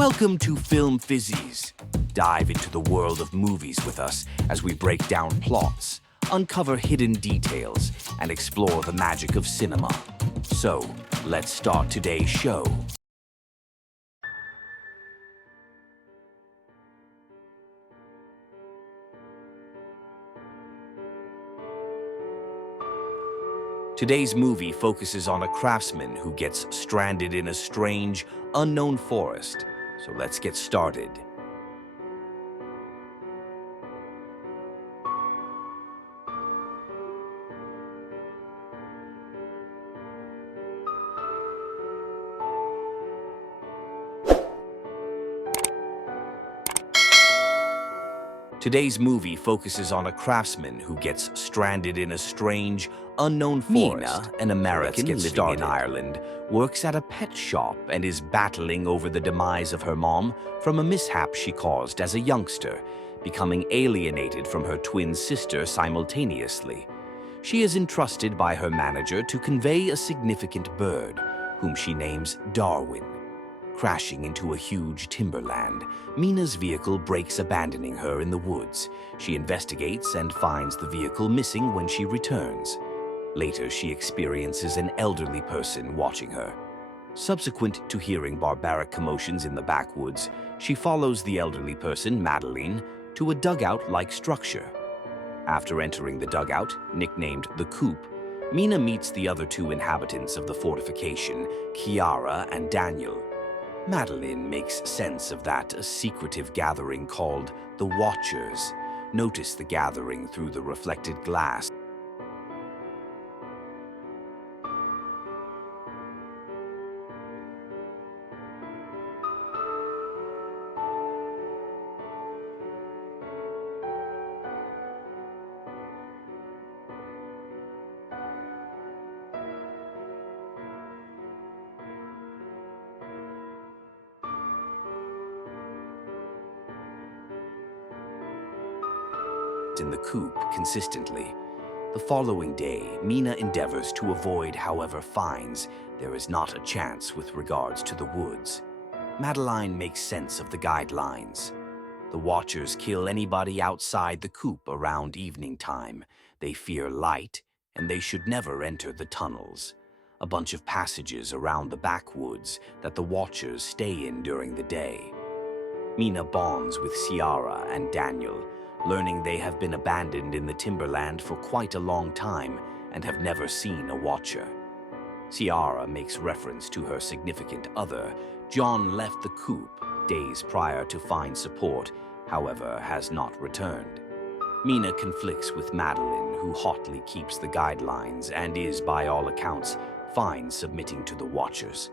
Welcome to FilmFizzes. Dive into the world of movies with us as we break down plots, uncover hidden details, and explore the magic of cinema. So, let's start today's show. Today's movie focuses on a craftsman who gets stranded in a strange, unknown forest. So let's get started. Today's movie focuses on a craftsman who gets stranded in a strange, unknown forest. Mina, an American living in Ireland, works at a pet shop and is battling over the demise of her mom from a mishap she caused as a youngster, becoming alienated from her twin sister simultaneously. She is entrusted by her manager to convey a significant bird, whom she names Darwin. Crashing into a huge timberland, Mina's vehicle breaks, abandoning her in the woods. She investigates and finds the vehicle missing when she returns. Later, she experiences an elderly person watching her. Subsequent to hearing barbaric commotions in the backwoods, she follows the elderly person, Madeline, to a dugout-like structure. After entering the dugout, nicknamed the Coop, Mina meets the other two inhabitants of the fortification, Kiara and Daniel. Madeline makes sense of that a secretive gathering called the Watchers. Notice the gathering through the reflected glass. In the coop consistently. The following day, Mina endeavors to avoid, however, finds there is not a chance with regards to the woods. Madeline makes sense of the guidelines. The Watchers kill anybody outside the coop around evening time. They fear light, and they should never enter the tunnels, a bunch of passages around the backwoods that the Watchers stay in during the day. Mina bonds with Ciara and Daniel, learning they have been abandoned in the timberland for quite a long time and have never seen a Watcher. Ciara makes reference to her significant other. John left the coop days prior to find support, however, has not returned. Mina conflicts with Madeline, who hotly keeps the guidelines and is, by all accounts, fine submitting to the Watchers.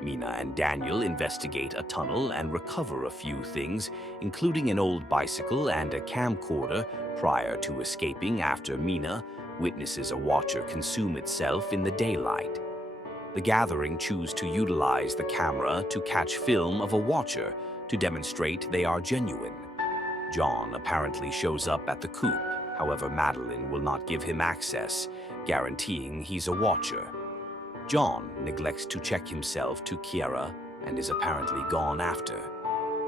Mina and Daniel investigate a tunnel and recover a few things, including an old bicycle and a camcorder, prior to escaping after Mina witnesses a Watcher consume itself in the daylight. The gathering choose to utilize the camera to catch film of a Watcher to demonstrate they are genuine. John apparently shows up at the coop, however Madeline will not give him access, guaranteeing he's a Watcher. John neglects to check himself to Kiara and is apparently gone after.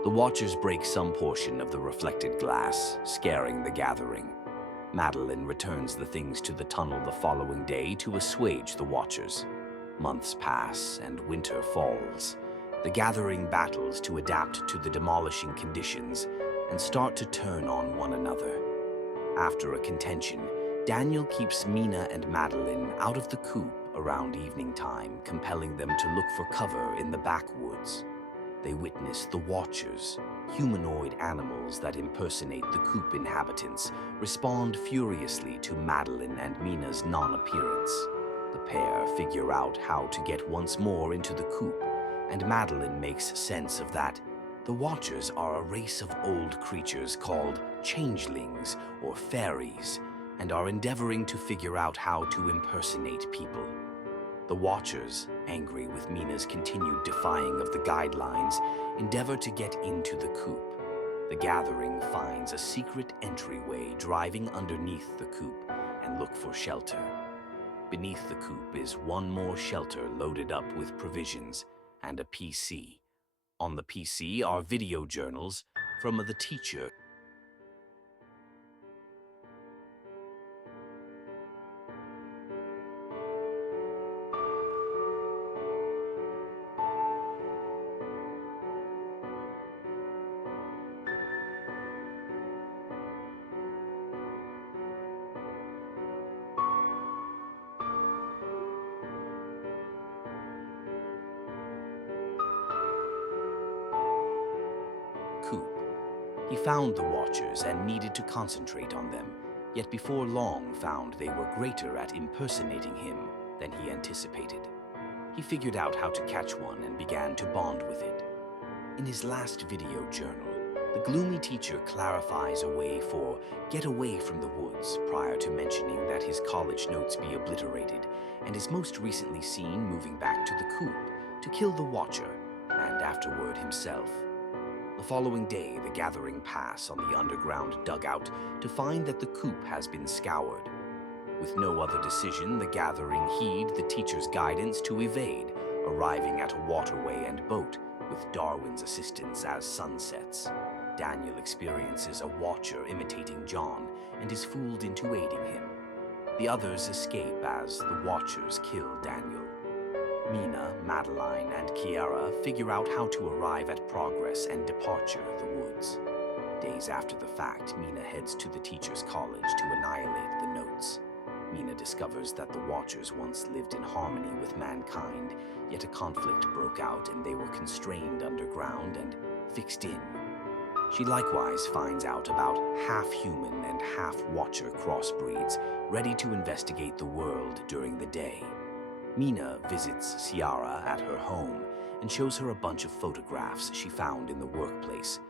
The Watchers break some portion of the reflected glass, scaring the gathering. Madeline returns the things to the tunnel the following day to assuage the Watchers. Months pass and winter falls. The gathering battles to adapt to the demolishing conditions and start to turn on one another. After a contention, Daniel keeps Mina and Madeline out of the coop around evening time, compelling them to look for cover in the backwoods. They witness the Watchers, humanoid animals that impersonate the coop inhabitants, respond furiously to Madeline and Mina's non-appearance. The pair figure out how to get once more into the coop, and Madeline makes sense of that. The Watchers are a race of old creatures called changelings or fairies, and are endeavoring to figure out how to impersonate people. The Watchers, angry with Mina's continued defying of the guidelines, endeavor to get into the coop. The gathering finds a secret entryway driving underneath the coop and look for shelter. Beneath the coop is one more shelter loaded up with provisions and a PC. On the PC are video journals from the teacher. Coop. He found the Watchers and needed to concentrate on them, yet before long found they were greater at impersonating him than he anticipated. He figured out how to catch one and began to bond with it. In his last video journal, the gloomy teacher clarifies a way for get away from the woods prior to mentioning that his college notes be obliterated, and is most recently seen moving back to the coop to kill the Watcher and afterward himself. The following day, the gathering pass on the underground dugout to find that the coop has been scoured. With no other decision, the gathering heed the teacher's guidance to evade, arriving at a waterway and boat with Darwin's assistance as sun sets. Daniel experiences a Watcher imitating John and is fooled into aiding him. The others escape as the Watchers kill Daniel. Mina, Madeline, and Kiara figure out how to arrive at Progress and Departure the woods. Days after the fact, Mina heads to the teacher's college to annihilate the notes. Mina discovers that the Watchers once lived in harmony with mankind, yet a conflict broke out and they were constrained underground and fixed in. She likewise finds out about half-human and half-Watcher crossbreeds ready to investigate the world during the day. Mina visits Ciara at her home and shows her a bunch of photographs she found in the workplace,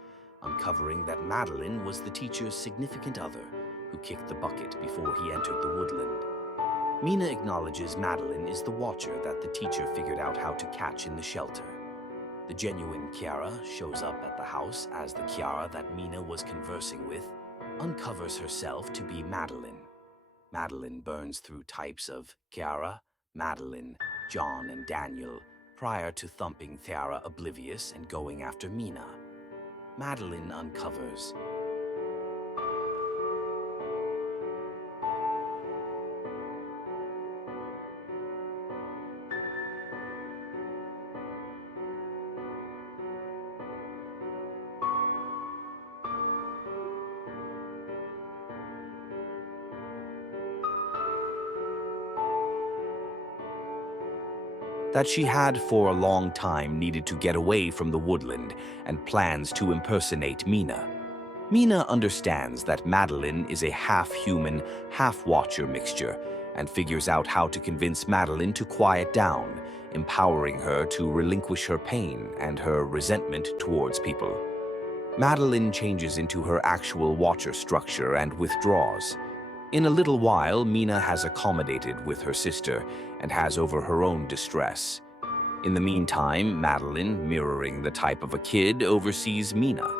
uncovering that Madeline was the teacher's significant other who kicked the bucket before he entered the woodland. Mina acknowledges Madeline is the Watcher that the teacher figured out how to catch in the shelter. The genuine Kiara shows up at the house as the Kiara that Mina was conversing with uncovers herself to be Madeline. Madeline burns through types of Kiara, Madeline, John, and Daniel prior to thumping Ciara oblivious and going after Mina. Madeline uncovers that she had for a long time needed to get away from the woodland and plans to impersonate Mina. Mina understands that Madeline is a half-human, half-Watcher mixture and figures out how to convince Madeline to quiet down, empowering her to relinquish her pain and her resentment towards people. Madeline changes into her actual Watcher structure and withdraws. In a little while, Mina has accommodated with her sister and has over her own distress. In the meantime, Madeline, mirroring the type of a kid, oversees Mina.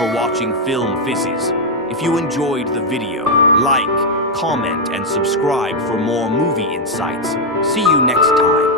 for watching Film Fizzes. If you enjoyed the video, like, comment, and subscribe for more movie insights. See you next time.